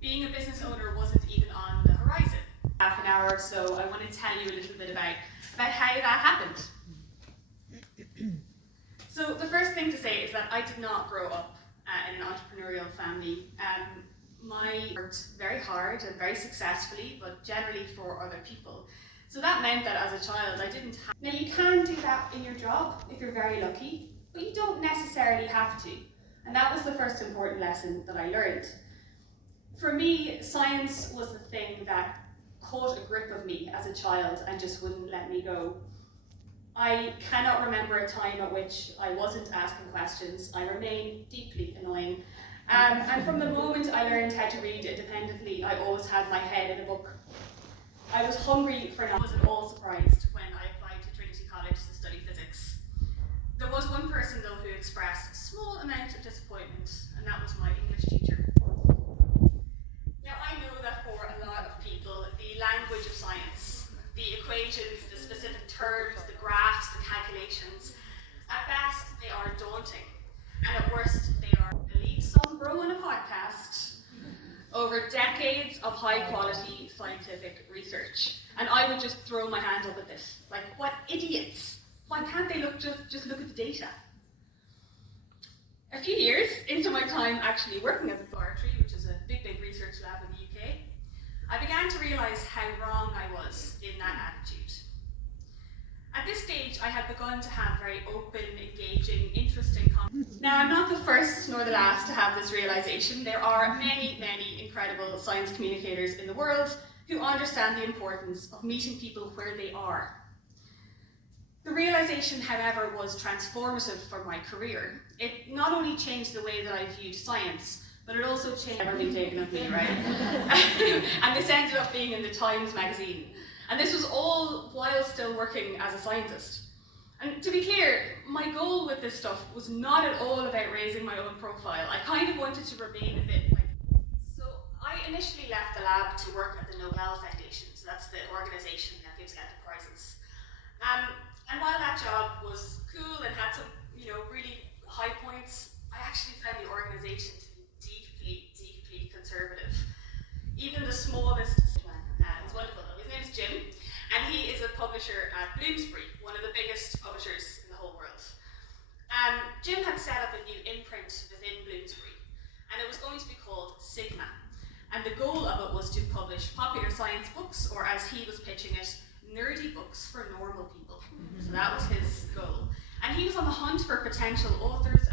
being a business owner wasn't even on the horizon. Half an hour or so, I want to tell you a little bit about how that happened. So the first thing to say is that I did not grow up in an entrepreneurial family. I worked very hard and very successfully, but generally for other people. So that meant that as a child, I didn't have... Now you can do that in your job if you're very lucky, but you don't necessarily have to. And that was the first important lesson that I learned. For me, science was the thing that caught a grip of me as a child and just wouldn't let me go. I cannot remember a time at which I wasn't asking questions. I remain deeply annoying. And from the moment I learned how to read independently, I always had my head in a book. I was hungry for knowledge. I wasn't at all surprised when I applied to Trinity College to study physics. There was one person though who expressed a small amount of disappointment, and that was my English teacher. Now I know that for a lot of people, the language of science, the equations, the specific terms, the graphs, the calculations, at best they are daunting, and at worst they are, I believe some grow on a podcast, over decades of high quality scientific research. And I would just throw my hand up at this, like, what idiots! Why can't they just look at the data? A few years into my time actually working at the laboratory, which is a big research lab in the UK, I began to realise how wrong I was in that attitude. At this stage, I had begun to have very open, engaging, interesting conversations. Now, I'm not the first nor the last to have this realisation. There are many, many incredible science communicators in the world who understand the importance of meeting people where they are. The realisation, however, was transformative for my career. It not only changed the way that I viewed science, but it also changed everything taken of me, right? And this ended up being in the Times magazine. And this was all while still working as a scientist. And to be clear, my goal with this stuff was not at all about raising my own profile. I kind of wanted to remain a bit like... So I initially left the lab to work at the Nobel Foundation. So that's the organisation that gives out the prizes. And while that job was cool and had some, really high points, I actually found the organisation to be deeply, deeply conservative. Even the smallest man, it's wonderful. His name is Jim, and he is a publisher at Bloomsbury, one of the biggest publishers in the whole world. Jim had set up a new imprint within Bloomsbury, and it was going to be called Sigma. And the goal of it was to publish popular science books, or as he was pitching it, nerdy books for normal people. So that was his goal. And he was on the hunt for potential authors